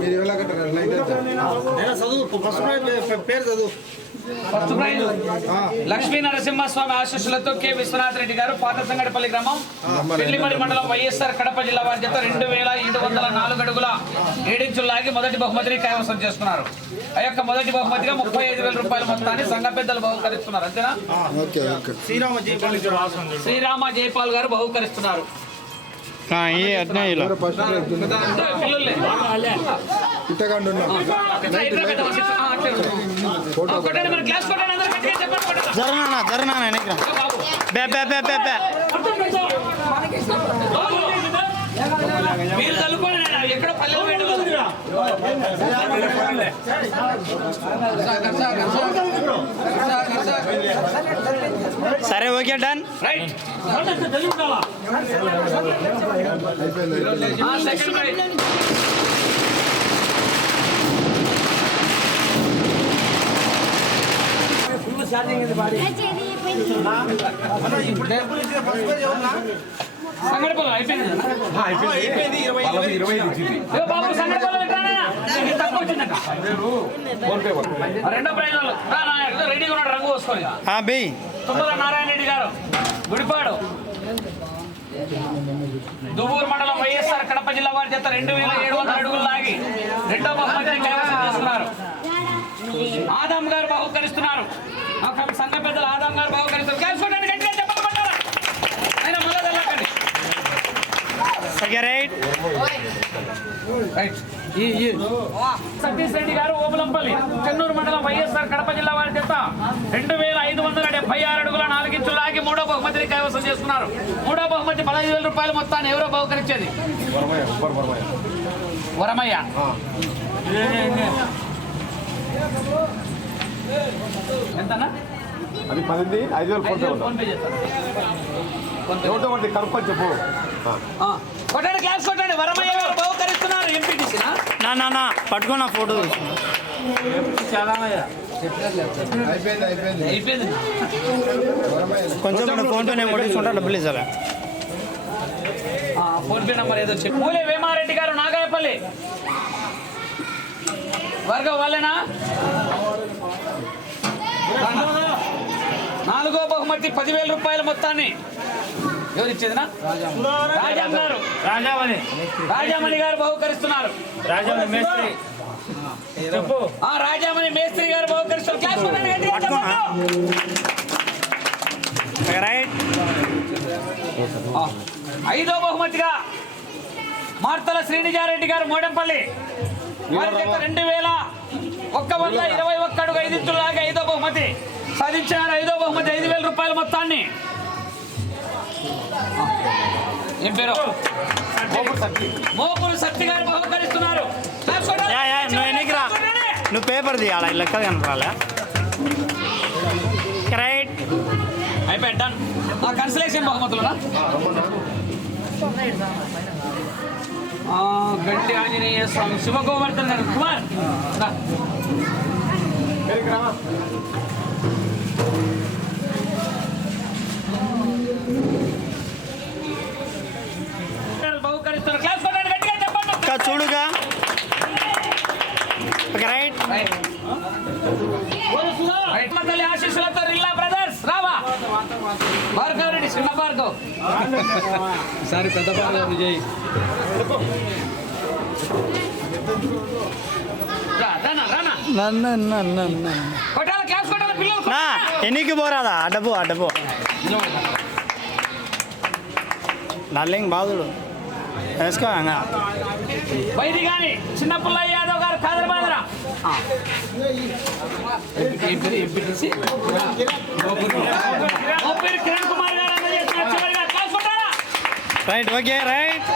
మీరు కట్టారు నైట్ చదువు ఫస్ట్ పేరు చదువు. ఫస్ట్ ప్రైజ్ లక్ష్మీ నరసింహస్వామి ఆశీస్సులతో కె. విశ్వనాథ్ రెడ్డి గారు పాత సంగడిపల్లి గ్రామం పెళ్ళిమడి మండలం వైఎస్ఆర్ కడప జిల్లా వారి చేత రెండు వేల ఏడు వందల నాలుగు అడుగుల ఏడించులు లాగి మొదటి బహుమతిని కైవసం చేసుకున్నారు. ఆ యొక్క మొదటి బహుమతిగా ముప్పై ఐదు వేల రూపాయల మొత్తాన్ని సంఘ పెద్దలు బహుకరిస్తున్నారు అంతేనా? శ్రీరామ జయపాల్ గారు బహుకరిస్తున్నారు. ఎవరు ఫస్ట్ ప్రైజ్ ఉంది? అంటే పిల్లలే. ఇట్టగాండి ఉన్నాం ఇట్లా, ఇట్లా పెట్టాలి. ఆ, అట్లే. ఆ, కొట్టండి మరి క్లాస్ కొట్టండి అందరూ గట్టిగా చెప్పండి కొట్టండి. జరనా జరనా. బే బే బే బే బే సరే ఓకే డన్. రైట్ అయిపోయింది. అయిపోయింది. ఇరవై ఇరవై ఏ బాబు సంగడిపల్లి రెండో ప్రైజ్ వాళ్ళు రా నాయన రెడీగా ఉన్నాడు రంగు పోసుకోవాలి ఇక. బే తుమ్మల నారాయణ రెడ్డి గారు గుడిపాడు. దువ్వూరు మండలం వైఎస్ఆర్ కడప జిల్లా వారి చేత రెండు వేల ఏడు వందల అడుగులు లాగి రెండో బహుమతిని కైవసం చేస్తున్నారు ఆదాం గారు బహుకరిస్తున్నారు. సంఘ పెద్దలు ఆదాం గారు బహుకరిస్తున్నారు. క్యాష్ కొట్టండి గట్టిగా చెప్పండి కొట్టారా ఆయన మొదలు వెళ్ళకండి okay right. Right. Satish Reddy garu Obulampalli Chennur మండలం వైఎస్ఆర్ కడప జిల్లా వారి చేత రెండు వేల ఐదు వందల డెబ్బై ఆరు అడుగుల నాలుగించులు లాగి మూడో బహుమతిని కైవసం చేసుకున్నారు. మూడో బహుమతి పదహైదు వేల రూపాయల మొత్తాన్ని ఎవరో బహుకరించేది? వరమయ్య ఎంతన్నా? అది పదింది ఐదు వేలు ఫోన్? ఫోన్ పే చేస్తాను ఎవరితో ఒకటి కనుక్కొని చెప్పు. కొట్టండి క్లాస్ కొట్టండి వరమయ్య గారు బహుకరిస్తున్నారు ఎంపీటీసీ నా నా పట్టుకున్న ఫోటో కొంచెం ఫోన్పే ఫోన్ నేను కొట్టించుకుంటా డబ్బులు ఇవ్వాలి ఫోన్పే ఫోన్ పే నంబర్ ఏదో చెప్పి మూలే వేమారెడ్డి గారు నాగాయపల్లి. వర్గం వాళ్ళేనా? నాలుగో బహుమతి పదివేల రూపాయల మొత్తాన్ని. ఎవరు ఇచ్చేదినా రాజాం గారు. రాజావని రాజామణి గారు బహుకరిస్తున్నారు. రాజావని మేస్త్రి. చెప్పు. ఆ రాజామణి మేస్త్రి గారు బహుకరిస్తున్నారు. క్లాస్. రైట్ ఐదో బహుమతిగా మార్తల శ్రీనిజారెడ్డి గారు మోడంపల్లి. రెండు వేల ఒక్క వంద ఇరవై ఒక్క అడుగు ఐదు లాగా ఐదో బహుమతి సాధించారు. ఏం పేరు? మోపురు సత్తి. గారు బహుకరిస్తున్నారు. నువ్వు రా. కొట్టండి. నువ్వు పేపర్ తీయాలి? లెక్క కనపడాలా? రైట్ అయిపోయి డన్ ఆ కన్సలేషన్ బహుమతులునా? గడ్డి ఆంజనేయ స్వామి శివగోవర్ధన్ గారు. కుమార్ రా. తల్లి ఆశీస్సులతో రిల్లా బ్రదర్స్ రావా? భార్గవ్ రెడ్డి చిన్న భార్గవ్. సారి పెద్ద బాగా విజయ్. ఎన్నికి పోరాదా? అడ్డపో అడ్డపో నల్లింగ్ బాధుడు వేసుకో చిన్న పుల్లయ్య యాదవ్ గారు కాదరబాదరా? కిరణ్ కుమార్ గారు అందజేస్తున్నారు చివరిగా క్లాస్ కొట్టాలా రైట్ ఓకే రైట్